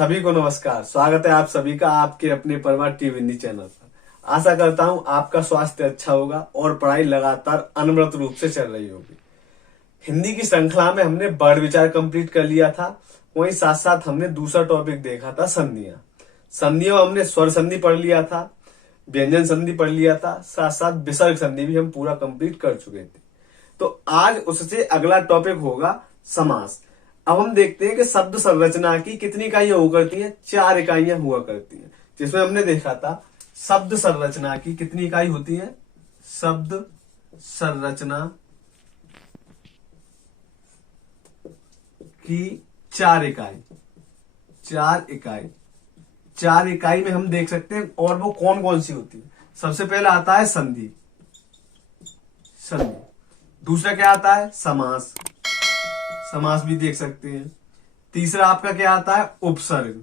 सभी को नमस्कार। स्वागत है आप सभी का आपके अपने परिवार टीवी हिंदी चैनल पर। आशा करता हूं आपका स्वास्थ्य अच्छा होगा और पढ़ाई लगातार अनवरत रूप से चल रही होगी। हिंदी की श्रृंखला में हमने वर्ड विचार कंप्लीट कर लिया था, वहीं साथ साथ हमने दूसरा टॉपिक देखा था संधियां। संधियों में हमने स्वर संधि पढ़ लिया था, व्यंजन संधि पढ़ लिया था, साथ साथ विसर्ग संधि भी हम पूरा कंप्लीट कर चुके थे। तो आज उससे अगला टॉपिक होगा समास। अब हम देखते हैं कि शब्द संरचना की कितनी इकाइयां हुआ करती हैं। 4 इकाइयां हुआ करती हैं, जिसमें हमने देखा था शब्द संरचना की कितनी इकाई होती है। शब्द संरचना की 4 इकाई। 4 इकाई में हम देख सकते हैं और वो कौन कौन सी होती है। सबसे पहला आता है संधि। दूसरा क्या आता है, समास। समास भी देख सकते हैं। तीसरा आपका क्या आता है, उपसर्ग।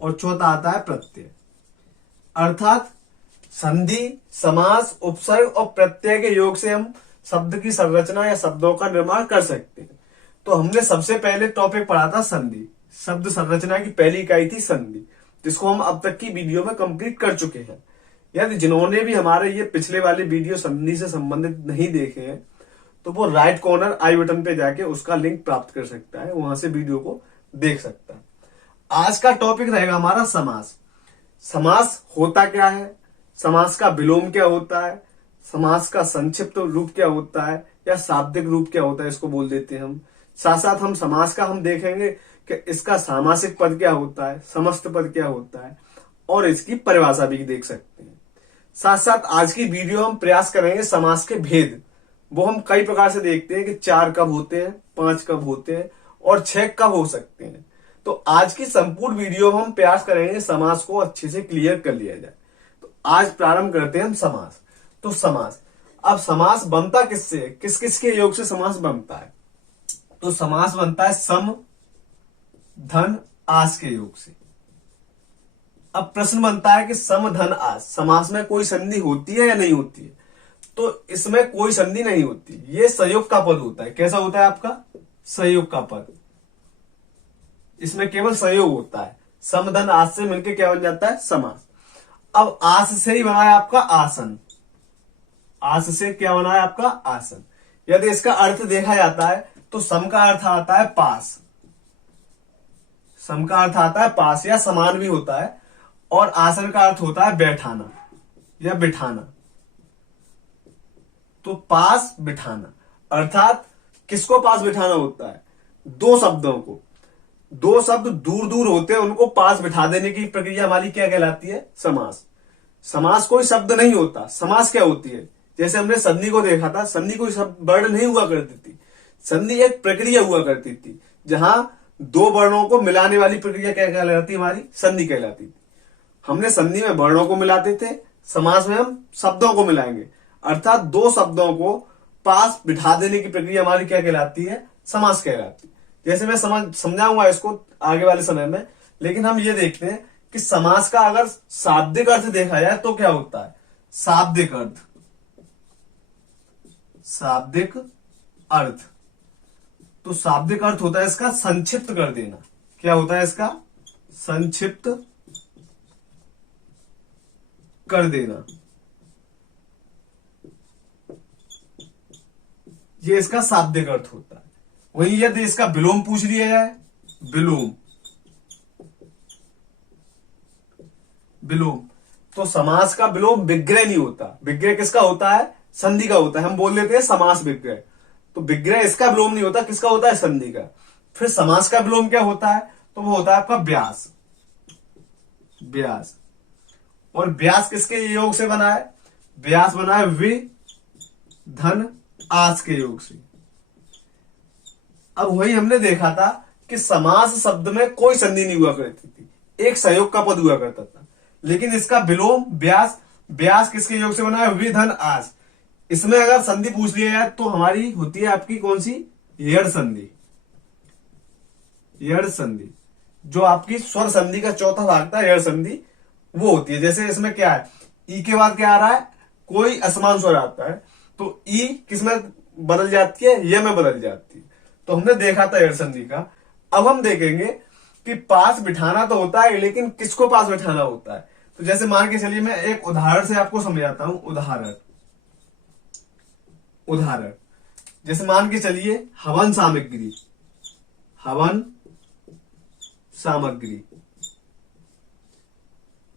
और चौथा आता है प्रत्यय। अर्थात संधि, समास, उपसर्ग और प्रत्यय के योग से हम शब्द की संरचना या शब्दों का निर्माण कर सकते हैं। तो हमने सबसे पहले टॉपिक पढ़ा था संधि। शब्द संरचना की पहली इकाई थी संधि, जिसको हम अब तक की वीडियो में कंप्लीट कर चुके हैं। यदि जिन्होंने भी हमारे ये पिछले वाले वीडियो संधि से संबंधित नहीं देखे हैं तो वो राइट कॉर्नर आई बटन पे जाके उसका लिंक प्राप्त कर सकता है, वहां से वीडियो को देख सकता है। आज का टॉपिक रहेगा हमारा समास। समास होता क्या है, समास का विलोम क्या होता है, समास का संक्षिप्त रूप क्या होता है या शाब्दिक रूप क्या होता है, इसको बोल देते हैं हम। साथ साथ हम समास का हम देखेंगे कि इसका सामासिक पद क्या होता है, समस्त पद क्या होता है और इसकी परिभाषा भी देख सकते हैं। साथ साथ आज की वीडियो हम प्रयास करेंगे समास के भेद। वो हम कई प्रकार से देखते हैं कि 4 कब होते हैं, 5 कब होते हैं और 6 कब हो सकते हैं। तो आज की संपूर्ण वीडियो में हम प्रयास करेंगे समास को अच्छे से क्लियर कर लिया जाए। तो आज प्रारंभ करते हैं हम समास। तो समास, अब समास बनता किससे, किस किस के योग से समास बनता है। तो समास बनता है सम, धन, आस के योग से। अब प्रश्न बनता है कि सम, धन, आस समास में कोई संधि होती है या नहीं होती है। तो इसमें कोई संधि नहीं होती, ये संयोग का पद होता है। कैसा होता है आपका, संयोग का पद। इसमें केवल संयोग होता है। सम, धन, आस से मिलकर क्या बन जाता है, समास। अब आस से ही बना है आपका आसन। आस से क्या बना है आपका आसन। यदि इसका अर्थ देखा जाता है तो सम का अर्थ आता है पास। सम का अर्थ आता है पास या समान भी होता है, और आसन का अर्थ होता है बैठाना या बिठाना। तो पास बिठाना, अर्थात किसको पास बिठाना होता है, 2 शब्दों को। 2 शब्द दूर दूर होते हैं, उनको पास बिठा देने की प्रक्रिया हमारी क्या कहलाती है, समास। समास कोई शब्द नहीं होता, समास क्या होती है। जैसे हमने संधि को देखा था, संधि कोई वर्ड नहीं हुआ करती थी, संधि एक प्रक्रिया हुआ करती थी, जहां 2 वर्णों को मिलाने वाली प्रक्रिया क्या कहलाती, हमारी संधि कहलाती थी। हमने संधि में वर्णों को मिलाते थे, समास में हम शब्दों को मिलाएंगे, अर्थात 2 शब्दों को पास बिठा देने की प्रक्रिया हमारी क्या कहलाती है, समास कहलाती है। जैसे मैं समझाऊंगा इसको आगे वाले समय में, लेकिन हम ये देखते हैं कि समास का अगर शाब्दिक अर्थ देखा जाए तो क्या होता है, शाब्दिक अर्थ। शाब्दिक अर्थ, तो शाब्दिक अर्थ होता है इसका संक्षिप्त कर देना। क्या होता है इसका, संक्षिप्त कर देना। ये इसका शाब्दिक अर्थ होता है। वहीं यदि इसका विलोम पूछ लिया जाए, विलोम, तो समास का विलोम विग्रह नहीं होता। विग्रह किसका होता है, संधि का होता है। हम बोल देते हैं समास विग्रह, तो विग्रह इसका विलोम नहीं होता, किसका होता है, संधि का। फिर समास का विलोम क्या होता है, तो वो होता है आपका व्यास। और व्यास किसके योग से बना है, व्यास बना है वि, धन, आस के योग से। अब वही हमने देखा था कि समास शब्द में कोई संधि नहीं हुआ करती थी, एक संयोग का पद हुआ करता था। लेकिन इसका विलोम व्यास किसके योग से बना है, वि, धन, आस। इसमें अगर संधि पूछ लिया जाए तो हमारी होती है आपकी कौन सी, यड़ संधि। यड़ संधि जो आपकी स्वर संधि का चौथा भाग था, यड़ संधि वो होती है। जैसे इसमें क्या है, ई के बाद क्या आ रहा है, कोई असमान स्वर आता है, तो ई किसमें बदल जाती है, य में बदल जाती है। तो हमने देखा था यड़ संधि का। अब हम देखेंगे कि पास बिठाना तो होता है, लेकिन किसको पास बिठाना होता है। तो जैसे मान के चलिए, मैं एक उदाहरण से आपको समझाता हूं। उदाहरण जैसे मान के चलिए हवन सामग्री।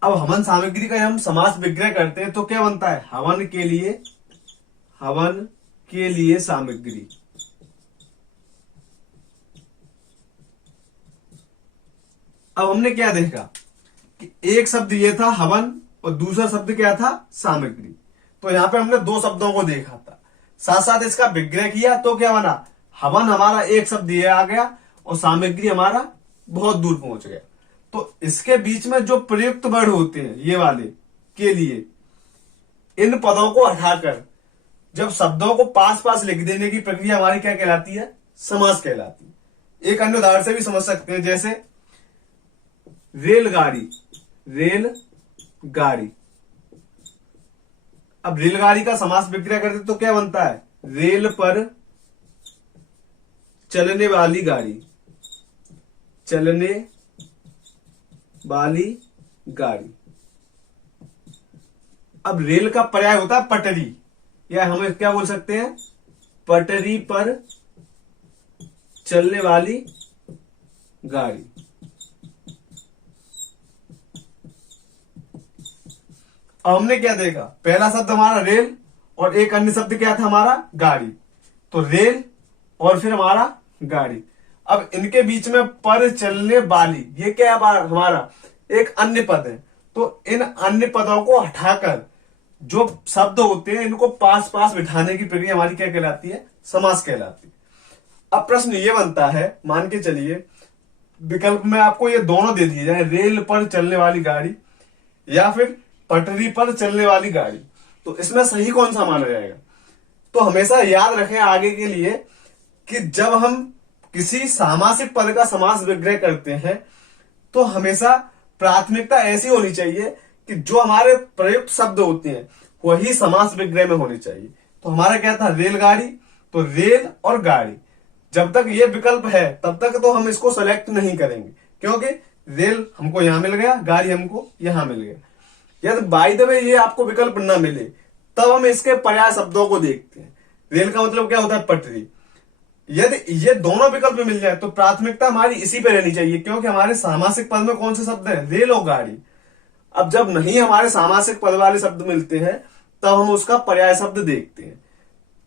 अब हवन सामग्री का हम समास विग्रह करते हैं तो क्या बनता है, हवन के लिए सामग्री। अब हमने क्या देखा कि एक शब्द ये था हवन और दूसरा शब्द क्या था, सामग्री। तो यहां पे हमने दो शब्दों को देखा था, साथ साथ इसका विग्रह किया तो क्या बना, हवन हमारा एक शब्द ये आ गया और सामग्री हमारा बहुत दूर पहुंच गया। तो इसके बीच में जो प्रयुक्त वर्ड होते हैं ये वाले के लिए, इन पदों को हटाकर जब शब्दों को पास पास लिख देने की प्रक्रिया हमारी क्या कहलाती है, समास कहलाती है। एक अन्य उदाहरण से भी समझ सकते हैं, जैसे रेलगाड़ी। अब रेलगाड़ी का समास विग्रह करते तो क्या बनता है, रेल पर चलने वाली गाड़ी। अब रेल का पर्याय होता है पटरी, या हमें क्या बोल सकते हैं, पटरी पर चलने वाली गाड़ी। अब हमने क्या देखा, पहला शब्द हमारा रेल और एक अन्य शब्द क्या था हमारा, गाड़ी। तो रेल और फिर हमारा गाड़ी। अब इनके बीच में पर चलने वाली, ये क्या है हमारा एक अन्य पद है। तो इन अन्य पदों को हटाकर जो शब्द होते हैं इनको पास पास बिठाने की प्रक्रिया हमारी क्या कहलाती है, समास कहलाती है। अब प्रश्न ये बनता है, मान के चलिए विकल्प में आपको ये दोनों दे दिए जाए, रेल पर चलने वाली गाड़ी या फिर पटरी पर चलने वाली गाड़ी, तो इसमें सही कौन सा माना जाएगा। तो हमेशा याद रखें आगे के लिए कि जब हम किसी सामासिक पद का समास विग्रह करते हैं तो हमेशा प्राथमिकता ऐसी होनी चाहिए कि जो हमारे प्रयुक्त शब्द होते हैं वही समास विग्रह में होनी चाहिए। तो हमारा क्या था, रेलगाड़ी, तो रेल और गाड़ी। जब तक ये विकल्प है तब तक तो हम इसको सेलेक्ट नहीं करेंगे, क्योंकि रेल हमको यहां मिल गया, गाड़ी हमको यहां मिल गया। यदि बाय द वे ये आपको विकल्प ना मिले तब हम इसके पर्याय शब्दों को देखते हैं। रेल का मतलब क्या होता है, पटरी। यदि ये दोनों विकल्प मिल जाए तो प्राथमिकता हमारी इसी पे रहनी चाहिए, क्योंकि हमारे सामासिक पद में कौन से शब्द है, रेल और गाड़ी। अब जब नहीं हमारे सामासिक पद वाले शब्द मिलते हैं तब हम उसका पर्याय शब्द देखते हैं।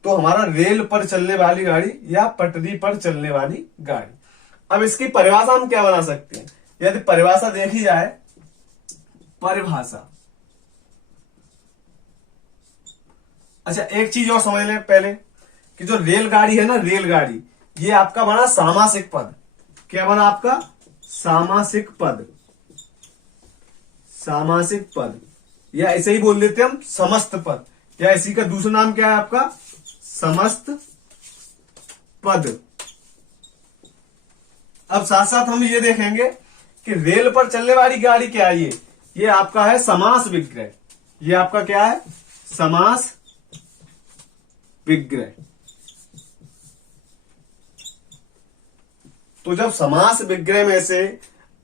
तो हमारा रेल पर चलने वाली गाड़ी या पटरी पर चलने वाली गाड़ी। अब इसकी परिभाषा हम क्या बना सकते हैं, यदि परिभाषा देखी जाए, परिभाषा, अच्छा एक चीज और समझ लें पहले कि जो रेलगाड़ी है ना, रेलगाड़ी ये आपका बना सामासिक पद। क्या बना आपका, सामासिक पद, या ऐसे ही बोल देते हैं हम समस्त पद, या इसी का दूसरा नाम क्या है आपका, समस्त पद। अब साथ साथ हम ये देखेंगे कि रेल पर चलने वाली गाड़ी क्या है, ये आपका है समास विग्रह। ये आपका क्या है, समास विग्रह। तो जब समास विग्रह में से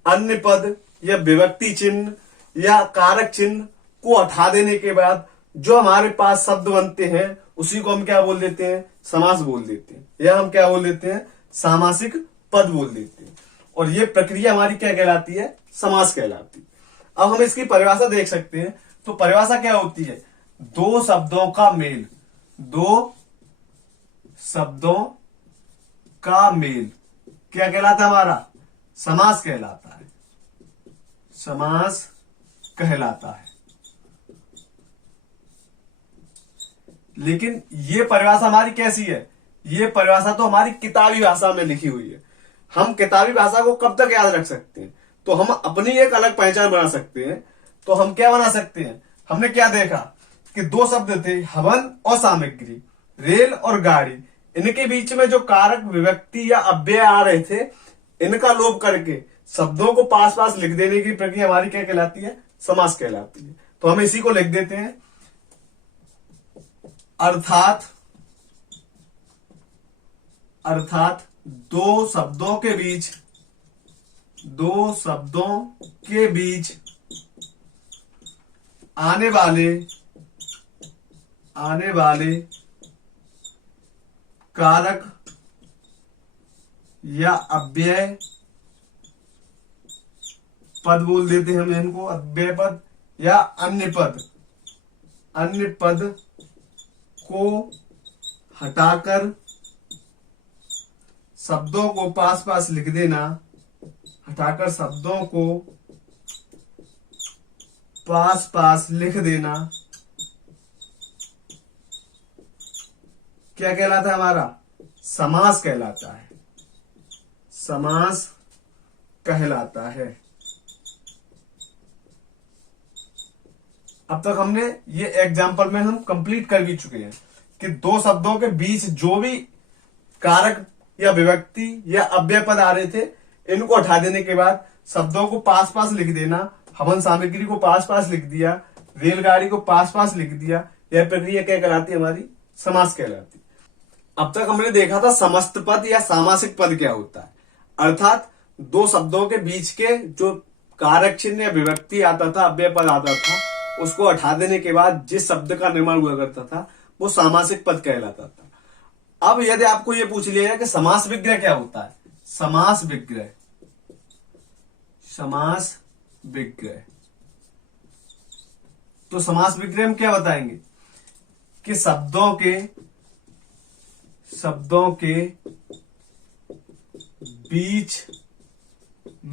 अन्य पद या विभक्ति चिन्ह या कारक चिन्ह को हटा देने के बाद जो हमारे पास शब्द बनते हैं उसी को हम क्या बोल देते हैं, समास बोल देते हैं, या हम क्या बोल देते हैं, सामासिक पद बोल देते हैं। और ये प्रक्रिया हमारी क्या कहलाती है, समास कहलाती है। अब हम इसकी परिभाषा देख सकते हैं। तो परिभाषा क्या होती है, दो शब्दों का मेल, दो शब्दों का मेल क्या कहलाता है हमारा, समास कहलाता है, समास कहलाता है। लेकिन ये परिभाषा हमारी कैसी है, ये परिभाषा तो हमारी किताबी भाषा में लिखी हुई है। हम किताबी भाषा को कब तक याद रख सकते हैं, तो हम अपनी एक अलग पहचान बना सकते हैं। तो हम क्या बना सकते हैं, हमने क्या देखा कि दो शब्द थे, हवन और सामग्री, रेल और गाड़ी। इनके बीच में जो कारक विभक्ति या अव्यय आ रहे थे इनका लोप करके शब्दों को पास पास लिख देने की प्रक्रिया हमारी क्या कहलाती है, समास कहलाती है। तो हम इसी को लिख देते हैं, अर्थात दो शब्दों के बीच दो शब्दों के बीच आने वाले कारक या अव्यय पद बोल देते हैं हम इनको, अव्यय पद या अन्य पद को हटाकर शब्दों को पास पास लिख देना, हटाकर शब्दों को पास पास लिख देना, क्या कहलाता है हमारा? समास कहलाता है, समास कहलाता है। अब तक हमने ये एग्जाम्पल में हम कंप्लीट कर भी चुके हैं कि दो शब्दों के बीच जो भी कारक या विभक्ति या अव्यय पद आ रहे थे, इनको हटा देने के बाद शब्दों को पास पास लिख देना, हवन सामग्री को पास पास लिख दिया, रेलगाड़ी को पास पास लिख दिया, यह प्रक्रिया क्या कहलाती है? हमारी समास कहलाती है। अब तक हमने देखा था समस्त पद या सामासिक पद क्या होता है, अर्थात दो शब्दों के बीच के जो कारक चिन्ह या विभक्ति आता था, अव्यय पद आता था, उसको हटा देने के बाद जिस शब्द का निर्माण हुआ करता था वो सामासिक पद कहलाता था। अब यदि आपको यह पूछ लिया कि समास विग्रह क्या होता है, समास विग्रह, तो समास विग्रह हम क्या बताएंगे कि शब्दों के बीच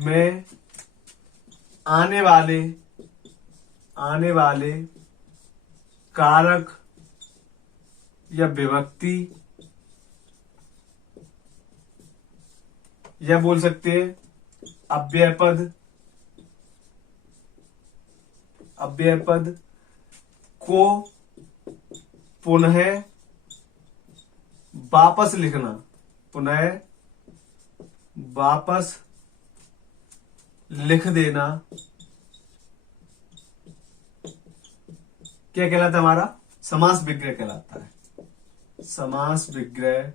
में आने वाले कारक या विभक्ति या बोल सकते हैं अव्यय पद को पुनः वापस लिख देना, क्या कहलाता है? हमारा समास विग्रह कहलाता है, समास विग्रह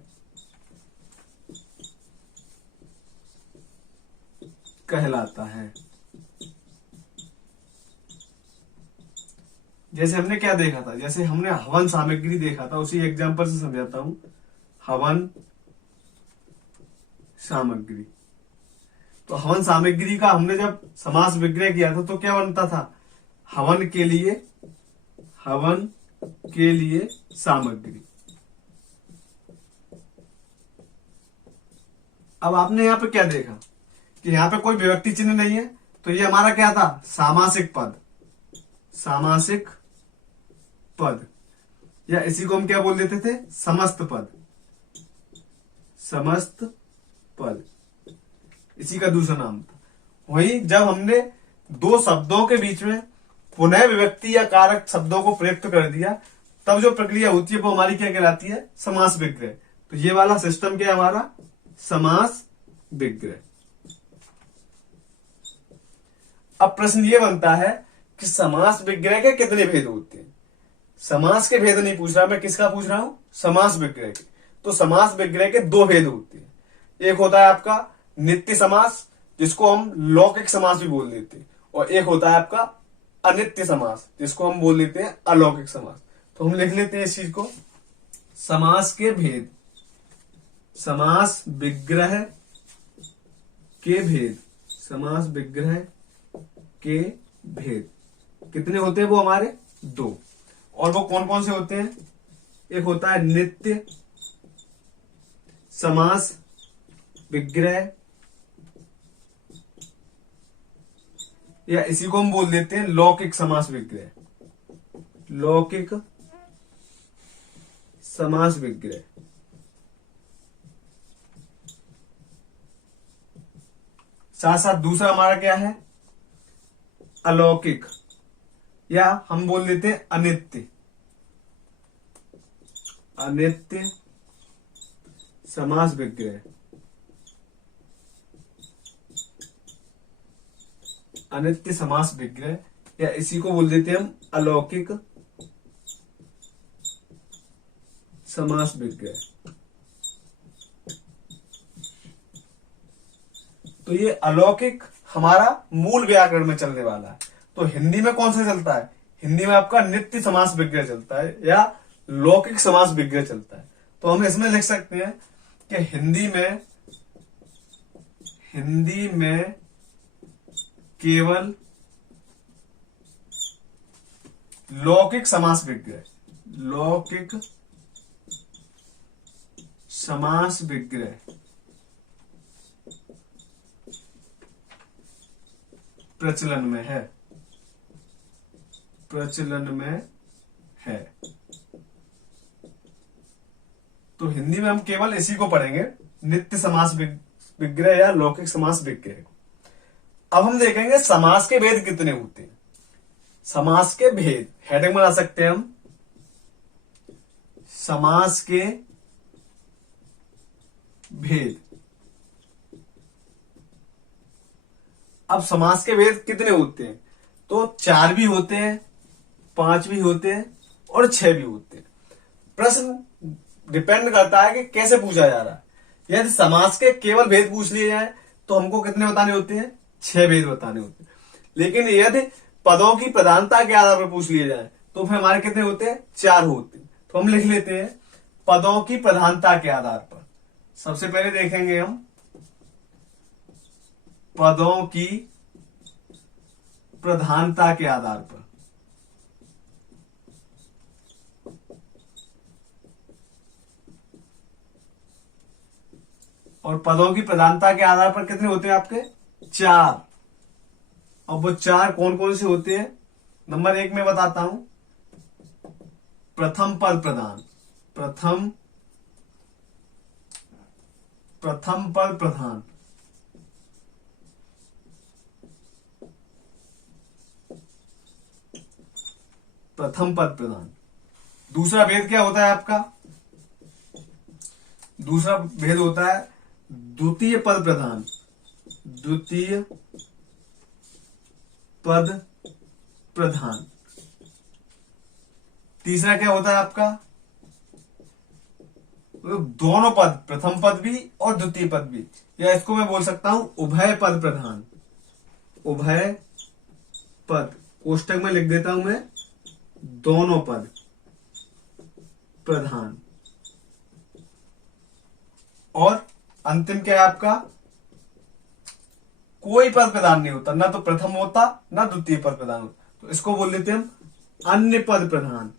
कहलाता है। जैसे हमने क्या देखा था, जैसे हमने हवन सामग्री देखा था, उसी एग्जांपल से समझाता हूं। हवन सामग्री, तो हवन सामग्री का हमने जब समास विग्रह किया था तो क्या बनता था? हवन के लिए सामग्री। अब आपने यहां पे क्या देखा कि यहां पे कोई विभक्ति चिन्ह नहीं है, तो ये हमारा क्या था? सामासिक पद, या इसी को हम क्या बोल देते थे? समस्त पद, इसी का दूसरा नाम था। वही जब हमने दो शब्दों के बीच में पुनः विभक्ति या कारक शब्दों को प्रयुक्त कर दिया, तब जो प्रक्रिया होती है वो हमारी क्या कहलाती है? समास विग्रह। तो ये वाला सिस्टम क्या है हमारा? समास विग्रह। अब प्रश्न ये बनता है कि समास विग्रह के कितने भेद होते हैं? समास के भेद नहीं पूछ रहा मैं, किसका पूछ रहा हूं? समास विग्रह के। तो समास विग्रह के दो भेद होते हैं। एक होता है आपका नित्य समास, जिसको हम लौकिक समास भी बोल देते हैं, और एक होता है आपका अनित्य समास, जिसको हम बोल देते हैं अलौकिक समास। तो हम लिख लेते हैं इस चीज को, समास के भेद, समास विग्रह के भेद, समास विग्रह के भेद कितने होते हैं? वो हमारे दो। और वो कौन कौन से होते हैं? एक होता है नित्य समास विग्रह, या इसी को हम बोल देते हैं लौकिक समास विग्रह, लौकिक समास विग्रह। साथ साथ दूसरा हमारा क्या है? अलौकिक, या हम बोल देते हैं अनित्य समास विग्रह। अनित्य समास विग्रह, या इसी को बोल देते हैं हम अलौकिक समास विग्रह। तो ये अलौकिक हमारा मूल व्याकरण में चलने वाला है। तो हिंदी में कौन सा चलता है? हिंदी में आपका नित्य समास विग्रह चलता है या लौकिक समास विग्रह चलता है। तो हम इसमें लिख सकते हैं कि हिंदी में केवल लौकिक समास विग्रह प्रचलन में है। तो हिंदी में हम केवल इसी को पढ़ेंगे, नित्य समास विग्रह या लौकिक समास विग्रह। अब हम देखेंगे समास के भेद कितने होते हैं। समास के भेद हेडिंग बना सकते हैं हम, समास के भेद। अब समास के भेद कितने होते हैं? तो 4 भी होते हैं, 5 भी होते हैं और 6 भी होते हैं। प्रश्न डिपेंड करता है कि कैसे पूछा जा रहा है। यदि समास के केवल भेद पूछ लिए जाए तो हमको कितने बताने होते हैं? 6 भेद बताने होते हैं। लेकिन यदि पदों की प्रधानता के आधार पर पूछ लिए जाए तो फिर हमारे कितने होते हैं? 4 होते हैं। तो हम लिख लेते हैं पदों की प्रधानता के आधार पर। सबसे पहले देखेंगे हम पदों की प्रधानता के आधार पर। और पदों की प्रधानता के आधार पर कितने होते हैं आपके? 4। अब वो 4 कौन कौन से होते हैं? नंबर 1 में बताता हूं, प्रथम पद प्रधान। प्रथम पद प्रधान। प्रथम पद प्रधान। दूसरा भेद क्या होता है आपका? दूसरा भेद होता है द्वितीय पद प्रधान। द्वितीय पद प्रधान। तीसरा क्या होता है आपका? दोनों पद, प्रथम पद भी और द्वितीय पद भी, या इसको मैं बोल सकता हूं उभय पद प्रधान। उभय पद, कोष्टक में लिख देता हूं मैं, दोनों पद प्रधान। और अंतिम क्या है आपका? कोई पद प्रधान नहीं होता, ना तो प्रथम होता ना द्वितीय पद प्रधान होता। तो इसको बोल देते हैं हम अन्य पद प्रधान।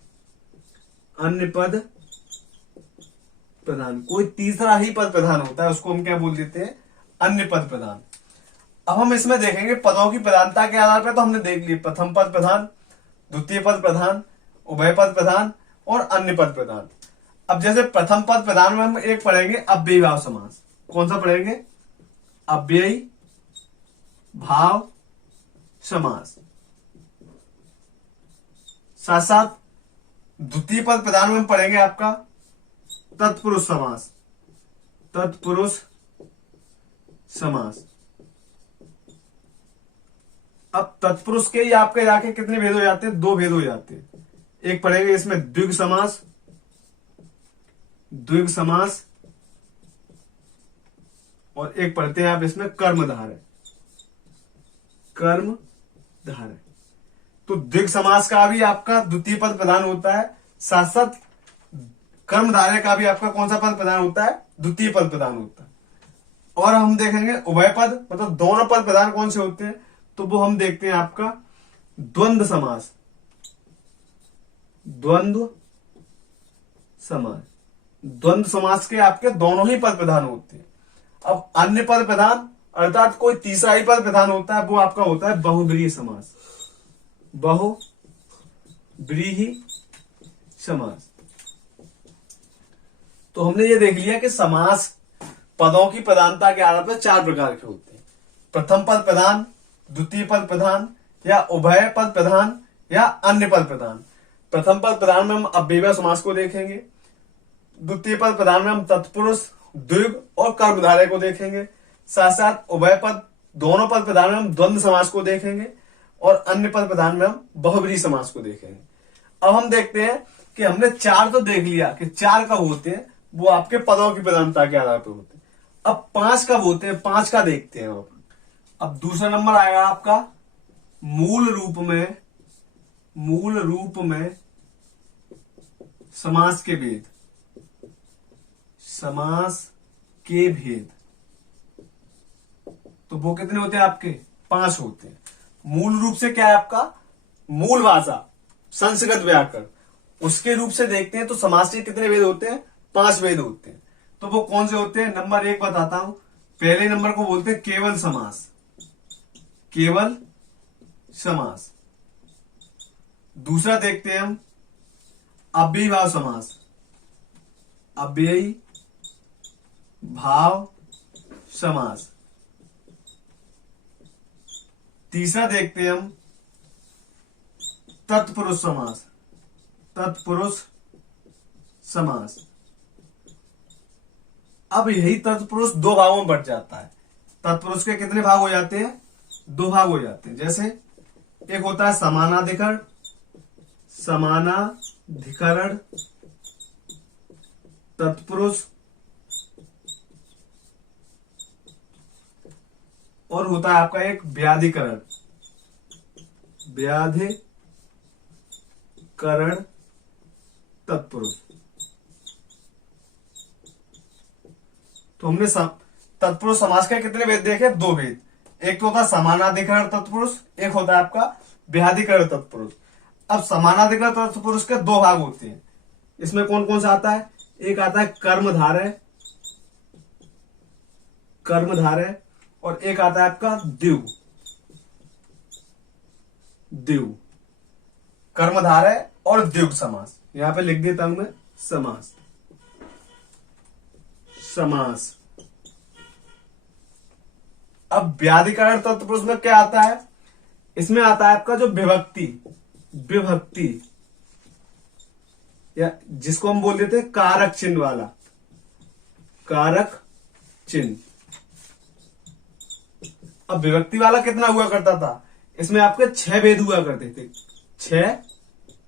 अन्य पद प्रधान, कोई तीसरा ही पद प्रधान होता है, उसको हम क्या बोल देते हैं? अन्य पद प्रधान। अब हम इसमें देखेंगे पदों की प्रधानता के आधार पर। तो हमने देख ली प्रथम पद प्रधान, द्वितीय पद प्रधान, उभय पद प्रधान और अन्य पद प्रधान। अब जैसे प्रथम पद प्रधान में हम एक पढ़ेंगे अव्ययी भाव समास। कौन सा पढ़ेंगे? अव्ययी भाव समास। साथ साथ द्वितीय पद प्रधान में हम पढ़ेंगे आपका तत्पुरुष समास। तत्पुरुष समास। अब तत्पुरुष के ही आपके जाके कितने भेद हो जाते हैं? 2 भेद हो जाते हैं। एक पढ़ेंगे इसमें द्विग समास। द्विग समास। और एक पढ़ते हैं आप इसमें कर्मधारय। कर्मधारय। तो द्विग समास का भी आपका द्वितीय पद प्रधान होता है, साथ साथ कर्मधारय का भी आपका कौन सा पद प्रधान होता है? द्वितीय पद प्रधान होता है। और हम देखेंगे उभय पद, मतलब दोनों पद प्रधान कौन से होते हैं? तो वो हम देखते हैं आपका द्वंद्व समास। द्वंद्व समास। द्वंद्व समास के आपके दोनों ही पद प्रधान होते हैं। अब अन्य पद प्रधान अर्थात कोई तीसरा ही पद प्रधान होता है, वो आपका होता है बहुब्रीहि समास। बहुब्रीहि समास। तो हमने ये देख लिया कि समास पदों की प्रधानता के आधार पर 4 प्रकार के होते हैं। प्रथम पद प्रधान, द्वितीय पद प्रधान, या उभय पद प्रधान, या अन्य पद प्रधान। प्रथम पद प्रधान में हम अव्ययी समास को देखेंगे। द्वितीय पद प्रधान में हम तत्पुरुष, द्विग और कर्मधारय को देखेंगे। साथ साथ उभय पद, दोनों पद प्रधान में हम द्वंद्व समास को देखेंगे। और अन्य पद प्रधान में हम बहुब्रीहि समास को देखेंगे। अब हम देखते हैं कि हमने 4 तो देख लिया कि 4 कब होते हैं, वो आपके पदों की प्रधानता के आधार पर होते हैं। अब 5 कब होते हैं? 5 का देखते हैं। अब दूसरा नंबर आएगा आपका मूल रूप में समास के भेद। समास के भेद तो वो कितने होते हैं आपके? 5 होते हैं। मूल रूप से क्या है आपका? मूल भाषा, संस्कृत व्याकरण, उसके रूप से देखते हैं तो समास के कितने भेद होते हैं? 5 भेद होते हैं। तो वो कौन से होते हैं? नंबर 1 बताता हूं। पहले नंबर को बोलते हैं केवल समास। केवल समास। दूसरा देखते हैं हम अव्ययीभाव समास। अव्ययी भाव समास। तीसरा देखते हैं हम तत्पुरुष समास। तत्पुरुष समास। अब यही तत्पुरुष 2 भागों में बंट जाता है। तत्पुरुष के कितने भाग हो जाते हैं? 2 भाग हो जाते हैं। जैसे एक होता है समानाधिकरण। समानाधिकरण तत्पुरुष, और होता है आपका एक व्याधिकरण। व्याधिकरण तत्पुरुष। तो हमने तत्पुरुष समास के कितने भेद देखे? 2 भेद। एक तो होता है समानाधिकरण तत्पुरुष, एक होता है आपका व्याधिकरण तत्पुरुष। अब समानाधिकरण तत्पुरुष के 2 भाग होते हैं। इसमें कौन कौन सा आता है? एक आता है कर्मधारय, कर्मधारय, और एक आता है आपका द्विगु। द्विगु, कर्मधारय और द्विगु समास। यहां पे लिख देता हूं मैं समास। समास। अब व्याधिकरण तत्पुरुष में क्या आता है? इसमें आता है आपका जो विभक्ति। विभक्ति या जिसको हम बोल देते हैं कारक चिन्ह वाला। कारक चिन्ह। अब विभक्ति वाला कितना हुआ करता था? इसमें आपके 6 भेद हुआ करते थे। 6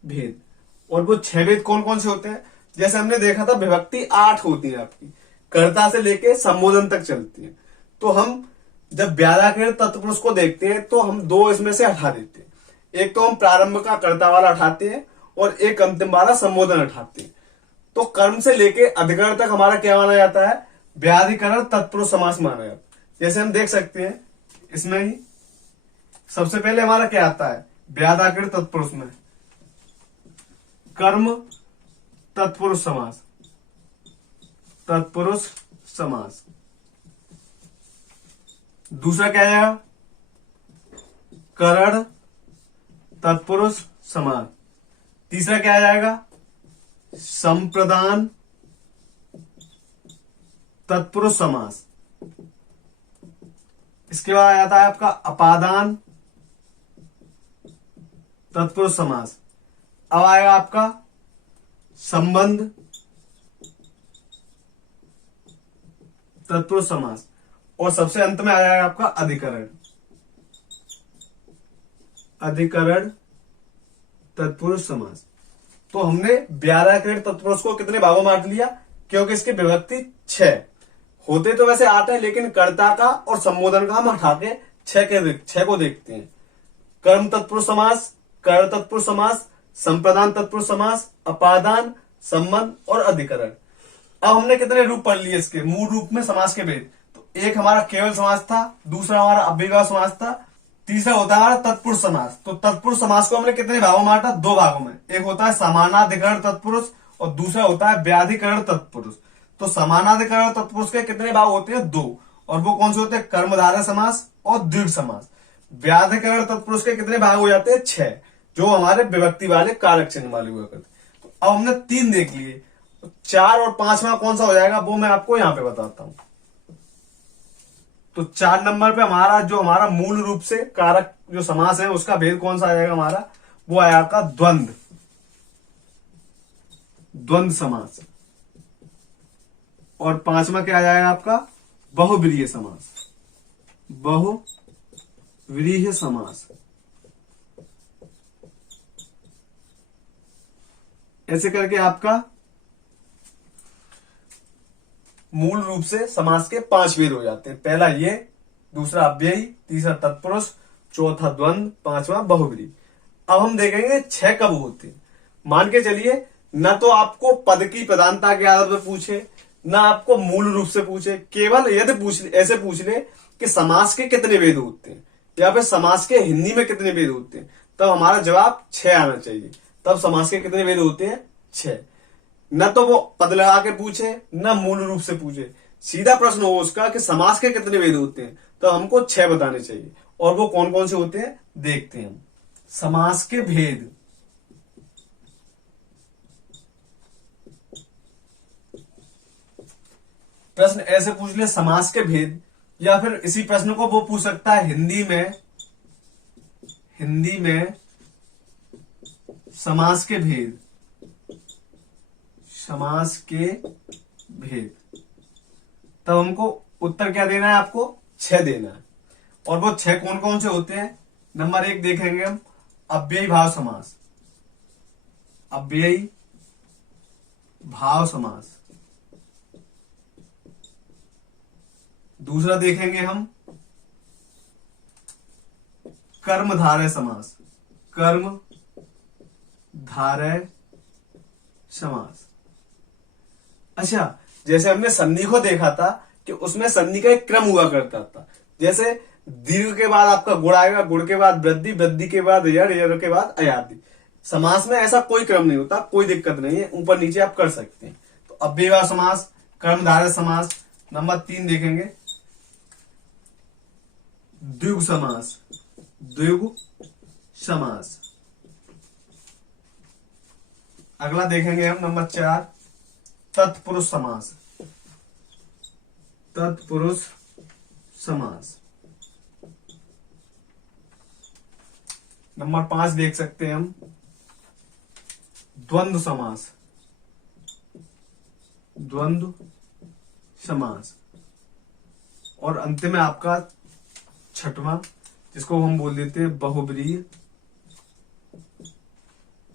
भेद। और वो 6 भेद कौन कौन से होते हैं? जैसे हमने देखा था विभक्ति 8 होती है आपकी, कर्ता से लेके संबोधन तक चलती है। तो हम जब व्याधिकरण तत्पुरुष को देखते हैं तो हम 2 इसमें से हटा देते हैं। एक तो हम प्रारंभ का कर्ता वाला हटाते हैं और एक अंतिम वाला संबोधन हटाते हैं। तो कर्म से लेके अधिकरण तक हमारा क्या माना जाता है? व्याधिकरण तत्पुरुष समास माना जाता है। जैसे हम देख सकते हैं इसमें ही सबसे पहले हमारा क्या आता है? व्याधिकरण तत्पुरुष में कर्म तत्पुरुष समास। तत्पुरुष समास। दूसरा क्या आएगा? करण तत्पुरुष समास। तीसरा क्या आ जाएगा? संप्रदान तत्पुरुष समास। इसके बाद आता है आपका अपादान तत्पुरुष समास। अब आएगा आपका संबंध तत्पुरुष समास, और सबसे अंत में आ जाएगा आपका अधिकरण। अधिकरण तत्पुरुष समास। तो हमने व्याधिकरण तत्पुरुष को कितने भागों में बांट लिया? क्योंकि इसकी विभक्ति 6 होते तो वैसे 8 है, लेकिन कर्ता का और संबोधन का हम हटा के 6 को देखते हैं। कर्म तत्पुरुष समास, करण तत्पुरुष समास, संप्रदान तत्पुरुष समास, अपादान, संबंध और अधिकरण। अब हमने कितने रूप पढ़ लिए इसके? मूल रूप में समास के भेद। तो एक हमारा केवल समास था, दूसरा हमारा अव्ययीभाव समास था, तीसरा होता है हमारा तत्पुरुष समास। तो तत्पुरुष समास को हमने कितने भागों में बांटा? 2 भागों में। एक होता है समानाधिकरण तत्पुरुष और दूसरा होता है व्याधिकरण तत्पुरुष। तो समानाधिकरण तत्पुरुष के कितने भाग होते हैं? 2, और वो कौन से होते हैं? कर्मधारय समास और द्विगु समास। व्याधिकरण तत्पुरुष के कितने भाग हो जाते हैं? 6, जो हमारे विभक्ति वाले कारक चिन्ह वाले हुआ करते। तो अब हमने 3 देख लिए, 4 और 5वां कौन सा हो जाएगा वो मैं आपको यहां पे बताता हूं। तो 4 नंबर पे हमारा मूल रूप से कारक जो समास है उसका भेद कौन सा आ जाएगा हमारा? वो आया आपका द्वंद्व। द्वंद्व समास। और 5वां क्या आ जाएगा आपका? बहुव्रीहि समास। बहुव्रीहि समास। ऐसे करके आपका मूल रूप से समास के 5 भेद हो जाते हैं। पहला ये, दूसरा अव्ययी, तीसरा तत्पुरुष, चौथा द्वंद्व, पांचवा बहुब्रीहि। अब हम देखेंगे छह कब होते हैं। मान के चलिए न तो आपको पद की प्रधानता के आधार पर पूछे, न आपको मूल रूप से पूछे, केवल यदि ऐसे पूछ ले कि समास के कितने भेद होते हैं या फिर समास के हिंदी में कितने भेद होते हैं, तब हमारा जवाब 6 आना चाहिए। तब समास के कितने भेद होते हैं? 6। न तो वो पद लगा के पूछे, न मूल रूप से पूछे, सीधा प्रश्न हो उसका कि समास के कितने भेद होते हैं, तो हमको 6 बताने चाहिए। और वो कौन कौन से होते हैं देखते हैं हम। समास के भेद, प्रश्न ऐसे पूछ ले समास के भेद, या फिर इसी प्रश्न को वो पूछ सकता है हिंदी में समास के भेद, समास के भेद। तब हमको उत्तर क्या देना है? आपको 6 देना है। और वो 6 कौन कौन से होते हैं? नंबर 1 देखेंगे हम, अव्ययी भाव समास, अव्ययी भाव समास। दूसरा देखेंगे हम कर्मधारय समास, कर्मधारय समास। अच्छा, जैसे हमने संधि को देखा था कि उसमें संधि का एक क्रम हुआ करता था। जैसे दीर्घ के बाद आपका गुण आएगा, गुण के बाद वृद्धि, वृद्धि के बाद यड़, यड़ के बाद अयादि। समास में ऐसा कोई क्रम नहीं होता, कोई दिक्कत नहीं है, ऊपर नीचे आप कर सकते हैं। तो अव्ययी भाव समास, कर्मधारय समास। नंबर 3 देखेंगे द्विगु समास, द्विगु समास। अगला देखेंगे हम नंबर 4 तत्पुरुष समास, तत्पुरुष समास। नंबर 5 देख सकते हैं हम द्वंद्व समास, द्वंद्व समास। और अंतिम में आपका 6वां, जिसको हम बोल देते हैं बहुब्रीहि,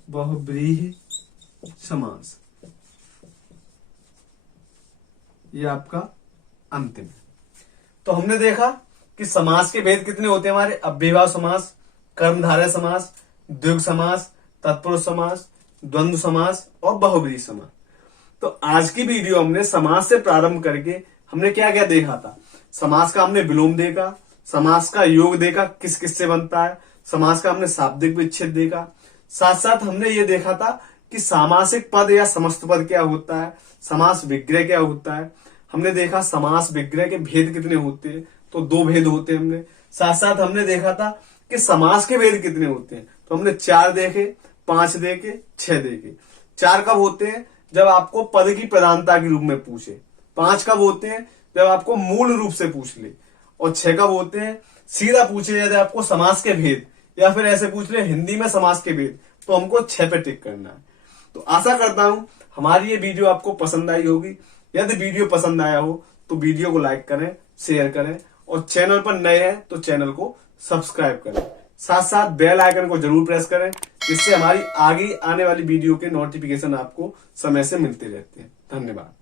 बहुब्रीहि समास। ये आपका अंतिम है। तो हमने देखा कि समास के भेद कितने होते हैं हमारे, अव्ययी भाव समास, कर्मधारय समास, द्विगु समास, तत्पुरुष समास, द्वंद्व समास और बहुब्रीहि समास। तो आज की वीडियो हमने समास से प्रारंभ करके हमने क्या क्या देखा था। समास का हमने विलोम देखा, समास का योग देखा किस किस से बनता है, समास का हमने शाब्दिक विच्छेद देखा, साथ साथ हमने ये देखा था कि सामासिक पद या समस्त पद क्या होता है, समास विग्रह क्या होता है। हमने देखा समास विग्रह के भेद कितने होते हैं, तो 2 भेद होते हैं हमने। साथ साथ हमने देखा था कि समास के भेद कितने होते हैं, तो हमने 4 देखे, 5 देखे, 6 देखे। 4 कब होते हैं? जब आपको पद की प्रधानता के रूप में पूछे। 5 कब होते हैं? जब आपको मूल रूप से पूछ ले। और 6 कब होते हैं? सीधा पूछे यदि आपको समास के भेद, या फिर ऐसे पूछ ले हिंदी में समास के भेद, तो हमको 6 पे टिक करना है। तो आशा करता हूं हमारी ये वीडियो आपको पसंद आई होगी। यदि वीडियो पसंद आया हो तो वीडियो को लाइक करें, शेयर करें, और चैनल पर नए हैं तो चैनल को सब्सक्राइब करें। साथ साथ बेल आइकन को जरूर प्रेस करें, जिससे हमारी आगे आने वाली वीडियो के नोटिफिकेशन आपको समय से मिलते रहते हैं। धन्यवाद।